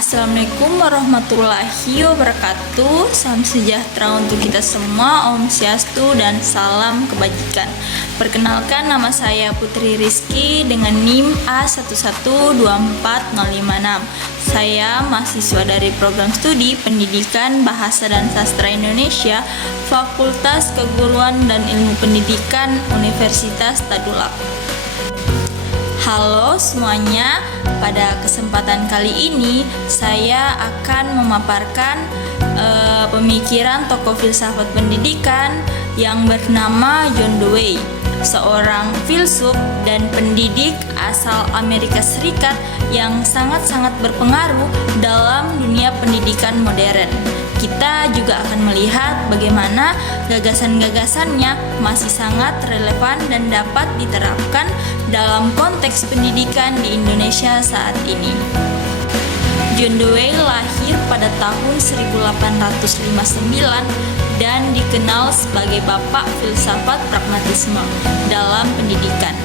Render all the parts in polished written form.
Assalamualaikum warahmatullahi wabarakatuh. Salam sejahtera untuk kita semua. Om Swastiastu dan salam kebajikan. Perkenalkan, nama saya Putri Rizky dengan NIM A1124056. Saya mahasiswa dari program studi Pendidikan Bahasa dan Sastra Indonesia, Fakultas Keguruan dan Ilmu Pendidikan Universitas Tadulako. Halo semuanya, pada kesempatan kali ini saya akan memaparkan pemikiran tokoh filsafat pendidikan yang bernama John Dewey, seorang filsuf dan pendidik asal Amerika Serikat yang sangat-sangat berpengaruh dalam dunia pendidikan modern. Kita juga akan melihat bagaimana gagasan-gagasannya masih sangat relevan dan dapat diterapkan dalam konteks pendidikan di Indonesia saat ini. John Dewey lahir pada tahun 1859 dan dikenal sebagai bapak filsafat pragmatisme dalam pendidikan.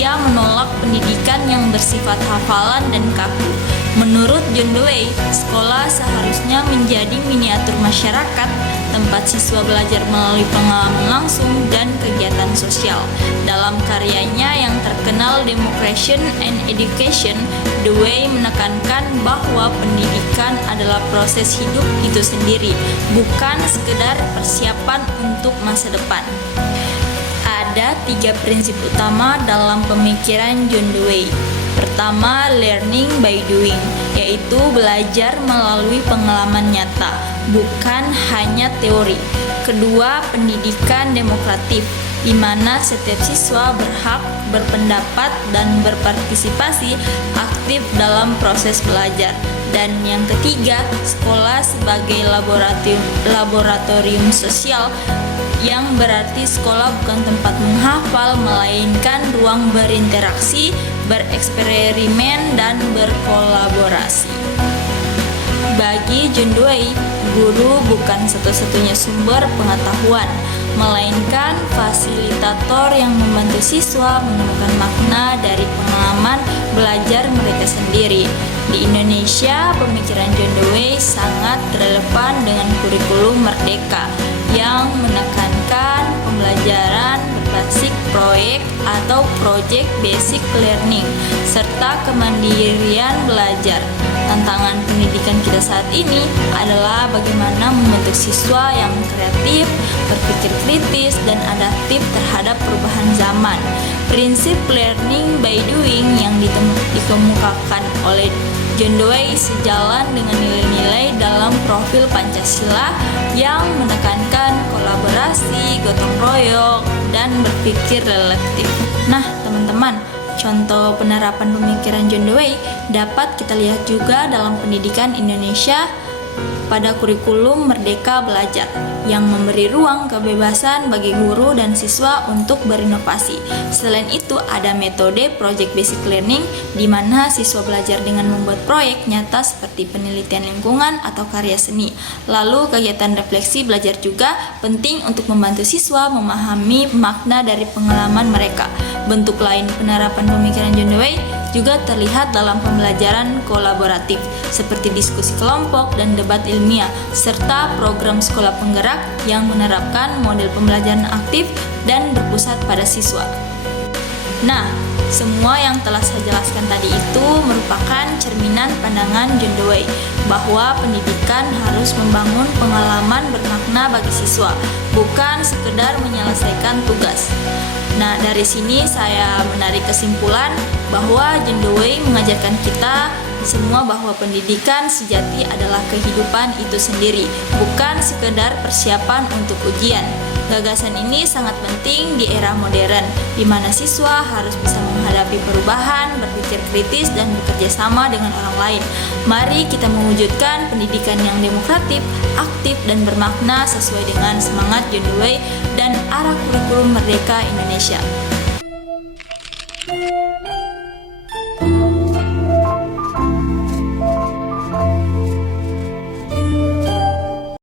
Ia menolak pendidikan yang bersifat hafalan dan kaku. Menurut John Dewey, sekolah seharusnya menjadi miniatur masyarakat, tempat siswa belajar melalui pengalaman langsung dan kegiatan sosial. Dalam karyanya yang terkenal Democracy and Education, Dewey menekankan bahwa pendidikan adalah proses hidup itu sendiri, bukan sekedar persiapan untuk masa depan. Ada 3 prinsip utama dalam pemikiran John Dewey. Pertama, learning by doing, yaitu belajar melalui pengalaman nyata, bukan hanya teori. Kedua, pendidikan demokratif, di mana setiap siswa berhak berpendapat dan berpartisipasi aktif dalam proses belajar. Dan yang ketiga, sekolah sebagai laboratorium sosial, yang berarti sekolah bukan tempat menghafal, melainkan ruang berinteraksi, bereksperimen, dan berkolaborasi. Bagi John Dewey, guru bukan satu-satunya sumber pengetahuan, melainkan fasilitator yang membantu siswa menemukan makna dari pengalaman belajar mereka sendiri. Di Indonesia, pemikiran John Dewey sangat relevan dengan kurikulum Merdeka yang menekankan pembelajaran berbasis proyek atau project basic learning serta kemandirian belajar. Tantangan pendidikan kita saat ini adalah bagaimana membentuk siswa yang kreatif, berpikir kritis, dan adaptif terhadap perubahan zaman. Prinsip learning by doing yang dikemukakan oleh John Dewey sejalan dengan nilai-nilai dalam profil Pancasila yang menekankan kolaborasi, gotong royong, dan berpikir reflektif. Nah, teman-teman, contoh penerapan pemikiran John Dewey dapat kita lihat juga dalam pendidikan Indonesia pada kurikulum Merdeka Belajar yang memberi ruang kebebasan bagi guru dan siswa untuk berinovasi. Selain itu, ada metode project basic learning di mana siswa belajar dengan membuat proyek nyata seperti penelitian lingkungan atau karya seni. Lalu, kegiatan refleksi belajar juga penting untuk membantu siswa memahami makna dari pengalaman mereka. Bentuk lain penerapan pemikiran John Dewey juga terlihat dalam pembelajaran kolaboratif seperti diskusi kelompok dan debat ilmiah, serta program sekolah penggerak yang menerapkan model pembelajaran aktif dan berpusat pada siswa. Nah, semua yang telah saya jelaskan tadi itu merupakan cerminan pandangan John Dewey bahwa pendidikan harus membangun pengalaman bermakna bagi siswa, bukan sekedar menyelesaikan tugas. Nah, dari sini saya menarik kesimpulan bahwa John Dewey mengajarkan kita semua bahwa pendidikan sejati adalah kehidupan itu sendiri, bukan sekedar persiapan untuk ujian. Gagasan ini sangat penting di era modern, di mana siswa harus bisa menghadapi perubahan, berpikir kritis, dan bekerja sama dengan orang lain. Mari kita mewujudkan pendidikan yang demokratif, aktif, dan bermakna sesuai dengan semangat John Dewey dan arah kurikulum Merdeka Indonesia.